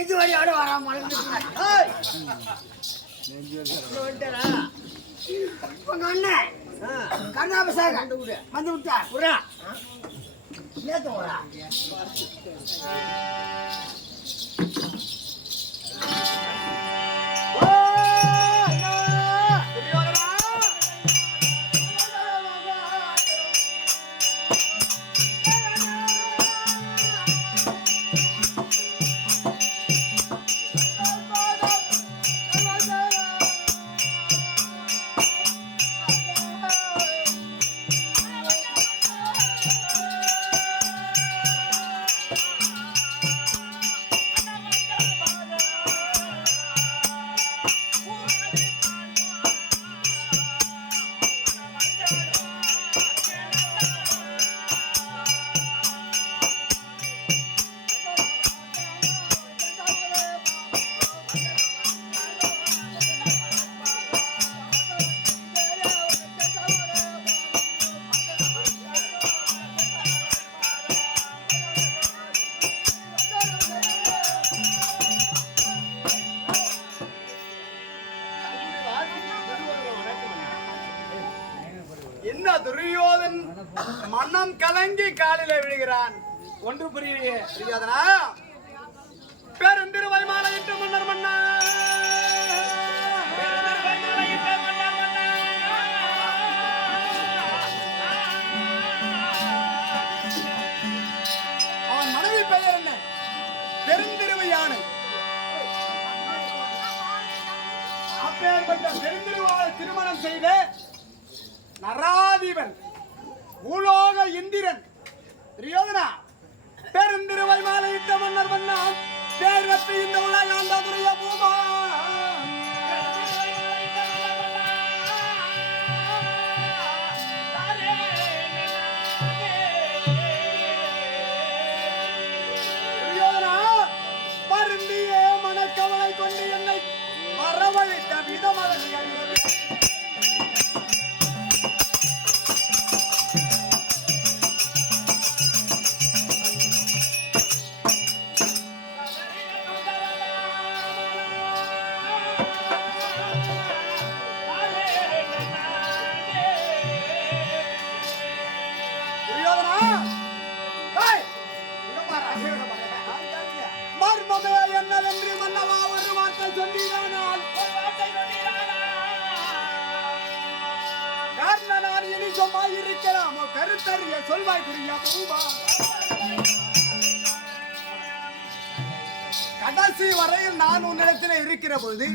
நெஞ்சு வழியோட வராம உங்க அண்ணன் கருணாபிஷேகம் வந்து விட்டா புறா நேத்து போறா துரியோதன் மனம் கலங்கி காலிலே விழுகிறான். ஒன்று புரியலையே துரியோதனா, பெருந்திருவை மாலையிட்டு மன்னர் மன்னா, அவன் மனைவி பெயர் என்ன? பெருந்திருவையானை. அப்பேற்பட்ட பெருந்திருவாளை திருமணம் செய்த நராதிபன் பூலோக இந்திரன் துரியோதனா, பெருந்திருவை மாலையிட்ட மன்னர் மன்னா, தேர்வற்று இந்த உலகாண்ட துரிய பூமா, துரியோதனா, பருந்திய மனக்கவலை கொண்டு என்னை வரவழைத்த விதமாக என்னவென்று மன்னவா ஒரு வார்த்தை சொல்லினானால் காரணனார் இனி சொம்மாயிருக்கலாமோ கருத்தறிய சொல்வாய் புரியா பூமா. கடைசி வரையில் நான் உன்னிடத்தில் இருக்கிற போது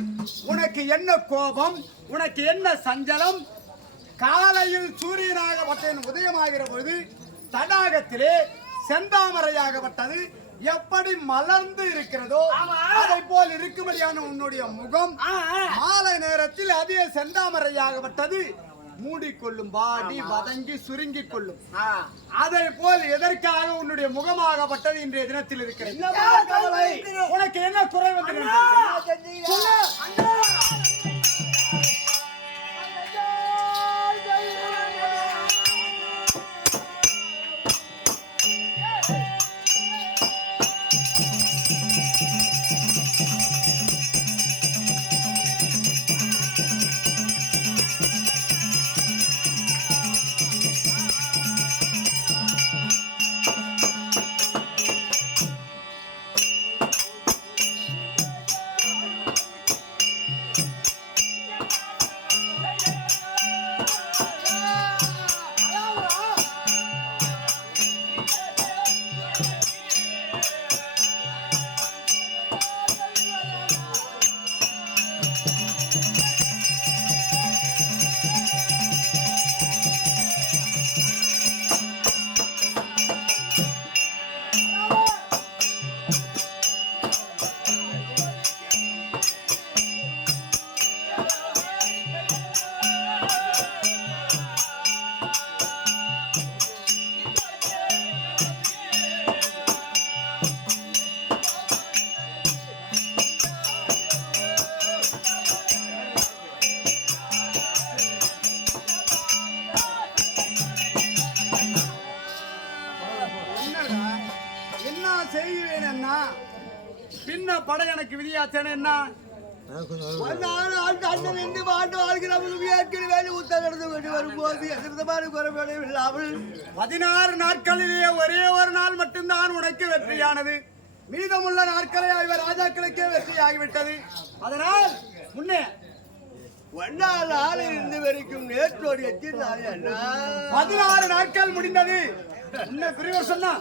உனக்கு என்ன கோபம், உனக்கு என்ன சஞ்சலம்? காலையில் சூரியனாகப்பட்ட உதயமாகிற போது தடாகத்திலே செந்தாமரையாகப்பட்டது எப்படி மலர்ந்து இருக்கிறதோ அதை போல் இருக்கும்படியான உன்னுடைய முகம் மாலை நேரத்தில் அதே செந்தாமரையாகப்பட்டது மூடிக்கொள்ளும், பாடி வதங்கி சுருங்கிக் கொள்ளும். அதை போல் எதற்காக உன்னுடைய முகமாகப்பட்டது இன்றைய தினத்தில் இருக்கிறது? உனக்கு என்ன குறை வந்து? பின்ன படை எனக்கு விதியாச்சேன்னு என்ன? 16 நாட்களிலேயே ஒரே ஒரு நாள் மட்டும்தான் உனக்கு வெற்றியானது. மீதமுள்ள நாட்களை இவர் ராஜாக்களுக்கே வெற்றியாகிவிட்டது. அதனால் முன்னே 16 நாட்கள் முடிந்தது. என்ன பெரியவர் சொன்னா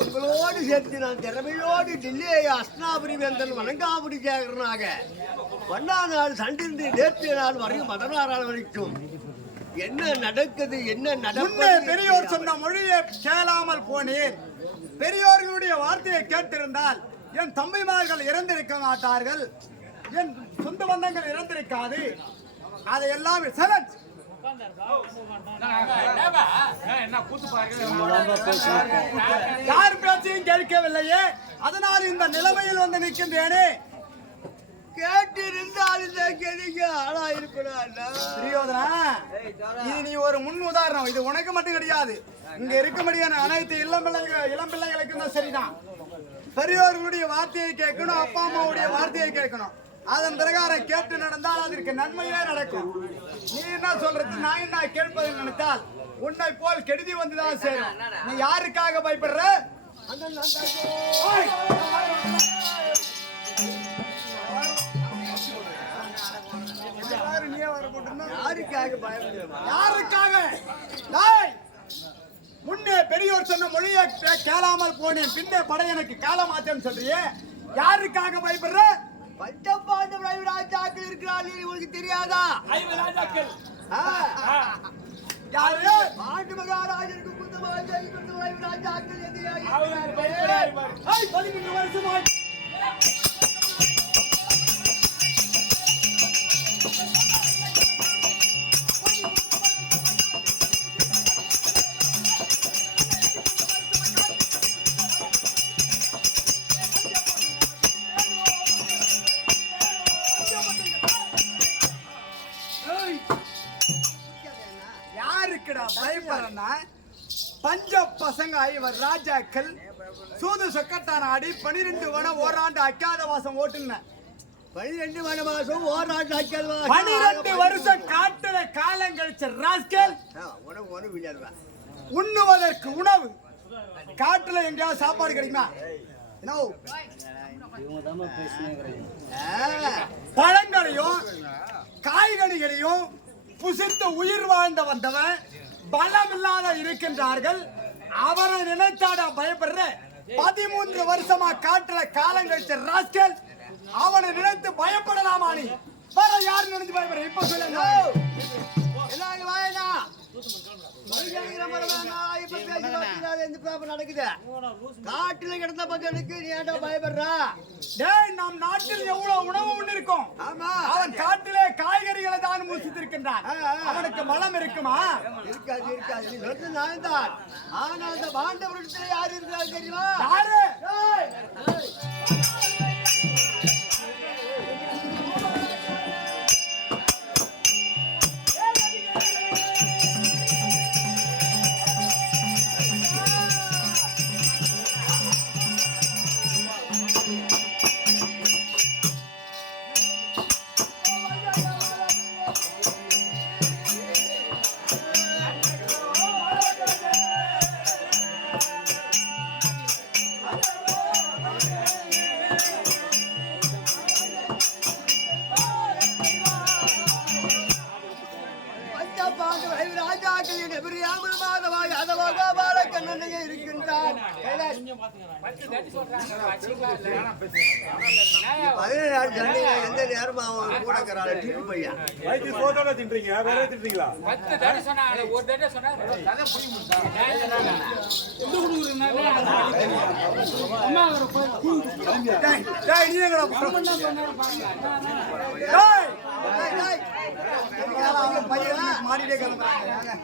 உங்களோடு சேர்த்து நான் திறமையோடு டெல்லியை அஸ்னாபுரி வேந்தன் வணங்காபுரி சேகரனாக வண்ணா நாள் சண்டிருந்து நேற்று நாள் வரையும் 16 வரைக்கும் என்ன நடக்குது என்ன நடக்குது? பெரியோர் சொன்ன மொழியை கேளாமல் போனேன். பெரியோர்களுடைய வார்த்தையை கேட்டிருந்தால் என் தம்பிமார்கள் இறந்திருக்க மாட்டார்கள், என் சொந்த பந்தங்கள் இறந்திருக்காது. அதையெல்லாம் யார் பேச்சையும் கேட்கவில்லையே, அதனால் இந்த நிலைமையில் வந்து நிற்கின்றேனே. கேட்டிருந்தால் இந்த கதிக்கு ஆளா துரியோதனா, இது நீ ஒரு முன் உதாரணம். இது உனக்கு மட்டும் கிடையாது, இங்க இருக்க முடியாத அனைத்து இளம் பிள்ளைகளுக்கும் தான் சரிதான். பெரியோர்களுடைய வார்த்தையை கேட்கணும், அப்பா அம்மாவுடைய வார்த்தையை கேட்கணும். அதன் பிரகாரம் கேட்டு நடந்தால் அதற்கு நன்மையே நடக்கும். நீ என்ன சொல்றது, நான் என்ன கேட்பதை நினைத்தால் உன்னை போல் கெடுதி வந்துதான் சேரும். நீ யாருக்காக பயப்படுற? யாருக்காக? முன்னே பெரியோர் சொன்ன மொழியை கேளாமல் போனேன், பின்னே படை எனக்கு காலமாச்சேன்னு சொல்றியே, யாருக்காக பயப்படுற? பஞ்சபாண்ட ராஜாக்கள் இருக்கிறார்கள், உங்களுக்கு தெரியாதா? யாரு? பாண்டு மகாராஜருக்கு புத்தமாக ராஜாக்கள் 13 வருஷமா பயப்படுறா? பஞ்ச பசங்க ஐவர் ராஜாக்கள் சூது சொக்கட்டான ஆடி 12 வனம் ஓராண்டு அக்காத வாசம் ஓட்டுன. 12 வனவாசம் ஓராண்டு அக்காத 12 வருஷம் காட்டுல காலம் கழிச்ச ராஸ்கல். உண்ணுவதற்கு உணவு காட்டுல எங்கேயாவது சாப்பாடு கிடைக்குமா? பழங்களையும் காய்கறிகளையும் புசித்து உயிர் வாழ்ந்த வந்தவன் பலம் இல்லாத இருக்கின்றார்கள். அவரை நினைத்தாட பயப்படுற? 13 வருஷமா காட்டுல காலம் கழிச்ச ராஸ்கல், அவனை நினைத்து பயப்படலாமா? நீ வேற யாரு நினைச்சு பயப்படுற? இப்ப சொல்லுங்க. காட்டுல கிடந்த பக்கனுக்கு நீ ஏன்டா பயப்படுறா? நம் நாட்டில் எவ்வளவு உணவு ஒண்ணு இருக்கும். அவன் காட்டிலே காய்கறிகளை தான் முசித்திருக்கின்றான். அவனுக்கு மலம் இருக்குமா? இருக்காது இருக்காது. நீ சொல்றது நான் தான். ஆனா அந்த பாண்டவரிடத்துல யாரு இருக்கிறாரு தெரியுமா? யாரு? எபிரியாமல் மாதவா யாதவா கோபால கண்ணனுங்க இருக்கின்றார் 17 சண்டைங்க எந்த நேரமா அவன் கூட இருக்கிறாள் டிவி பையன் வயிற்று சோதோட தின்றீங்க வேற தின்றீங்களா 10 தடவை சொன்னாங்க ஒரு தடவை சொன்னாங்க கதை புரிய அம்மா ஒரு டேய் டேய் நீ எங்கடா போற டேய் டேய் அவங்க பையன் மாடிலே கிளம்பறாங்க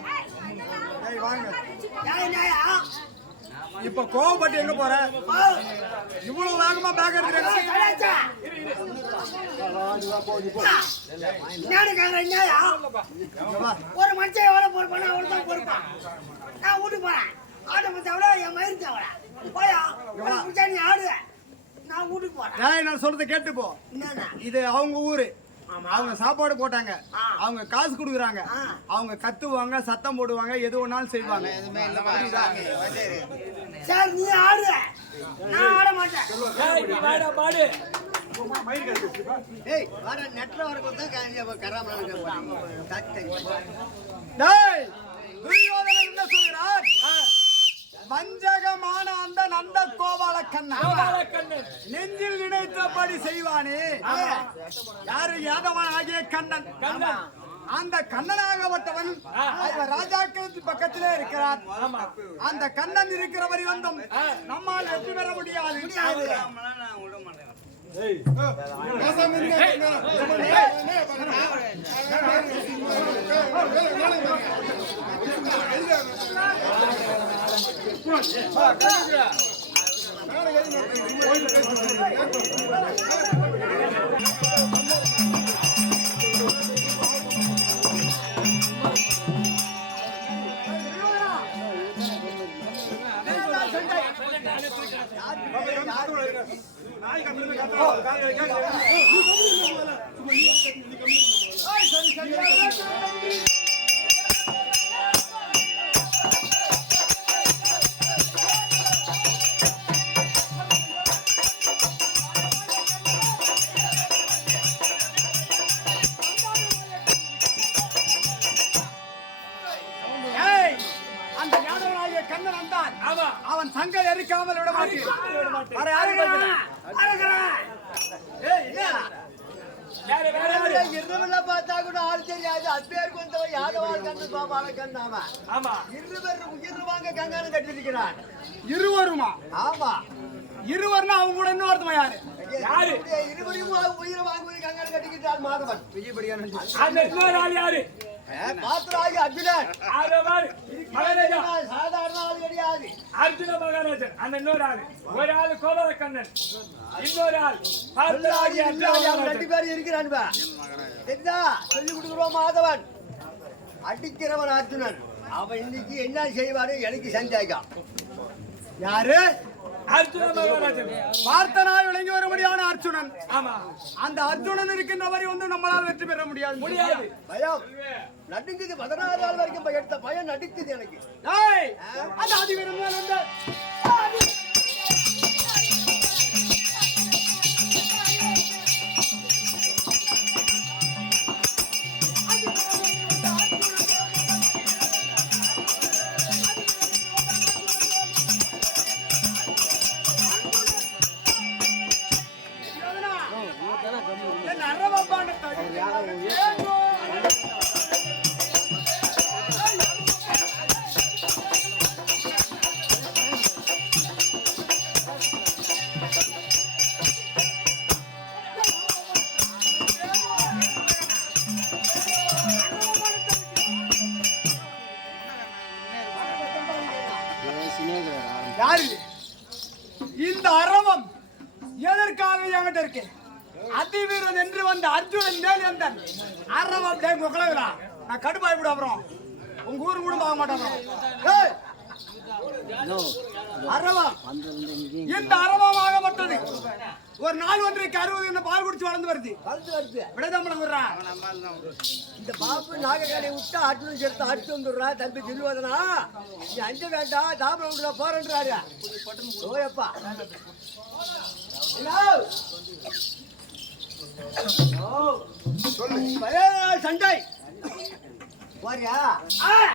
டேய் வாங்க இப்ப கோவப்பட்டு எங்க போற இவ்வளவு வேகமா பேக் எடுத்துறீங்க ஒரு மனுஷன் எவ்வளவு பொறுப்பான அவ்வளவு தான் பொறுப்பான். நான் வீட்டுக்கு போறேன். ஆட்டோ மச்சாவோட என் மயிறு தேவல போயா நீ ஆடு. நான் வீட்டுக்கு போறேன். டேய் நான் சொல்றத கேட்டு போ. என்னன்னா இது அவங்க ஊரு. அவங்க சாப்பாடு போட்டாங்க, அவங்க காசு கொடுக்குறாங்க, அவங்க கத்துவாங்க, சத்தம் போடுவாங்க, எது வேணாலும் செய்வாங்க. சரி நீ ஆடு, நான் ஆட மாட்டேன். பாடு ஏய் வர நெட்ல வரப்போ தான் கராமல கத்தை டேய் துரியோதனன் என்ன சொல்கிறார்? வஞ்சகமான அந்த நந்த கோபால கண்ணன் நெஞ்சில் நினைத்தபடி செய்வானே யாரு? யாதவன் ஆகிய கண்ணன். அந்த கண்ணனாகப்பட்டவன் ராஜாக்களுக்கு பக்கத்திலே இருக்கிறார். அந்த கண்ணன் இருக்கிற வரை வந்தும் நம்மால் வெற்றி பெற முடியாது. அந்த யாதவனாகிய கண்ணன் வந்தான். அவன் சங்கை எரிக்காமல் விட மாட்டேன். வேற யாரும் இருவெல்லாம் பார்த்தா கூட ஆள் தெரியாது. அப்பேருக்கு வந்தவன் யாதவாள் கண்ணு கோபால கண்ணாம. ஆமா இருவர் வாங்க கங்கான கட்டி இருக்கிறான். இருவருமா? ஆமா இருவர்னா அவங்க கூட இன்னொருத்தவன் யாரு? யாரு? இருவரையும் உயிரை வாங்குவது கங்கான கட்டிக்கிட்டான் மாதவன். விஜயபடியான அந்த இன்னொரு ஆள் யாரு? பாத்திராகி அர்ஜுனன். மகாராஜா சாதாரண ஆள் கிடையாது. அர்ஜுன மகாராஜன். அந்த இன்னொரு ஆளு ஒரு ஆளு கோபால கண்ணன், இன்னொரு ஆள் ரெண்டு பேரும் இருக்கிறான். தெரியுதா? சொல்லி கொடுக்குறோம். மாதவன் அடிக்கிறவன் அர்ஜுனன். அவன் இன்னைக்கு என்ன செய்வாரு எனக்கு சந்தேகம். யாரு? அர்ஜுன மகாராஜன். பார்த்தனாய் விளங்கி வரும்படியான அர்ஜுனன். ஆமா அந்த அர்ஜுனன் இருக்கின்ற வரை வந்து நம்மளால் வெற்றி பெற முடியாது. பயம் நடுங்குது. 16 நாள் வரைக்கும் எடுத்த பயம் நடுக்குது எனக்கு. அந்த அதிவீரன் மேல் வந்து யாரு? இந்த அரவம் எதற்காக என்கிட்ட இருக்கு? அதிவீரன் என்று வந்த அர்ஜுனன் மேல் எந்த அரவம் முகலவிழா நான் கடுப்பாய் விட. அப்புறம் உங்க ஊரு கூட பார்க்க மாட்டேன். அரவம் இந்த அரவமாகப்பட்டது ஒரு நாள் ஒன்றைக்கு 60 பால் குடிச்சு வளர்ந்து வருது. விடதம்பளம் விடுறா. இந்த பாப்பு நாககாலியை விட்டு அர்ஜுனன் சேர்த்து அடிச்சு வந்துடுறா. தம்பி திருவதனா நீ அஞ்ச வேண்டாம், தாமரம் போறன்றாரு. ஓயப்பா சண்டை வாரியா?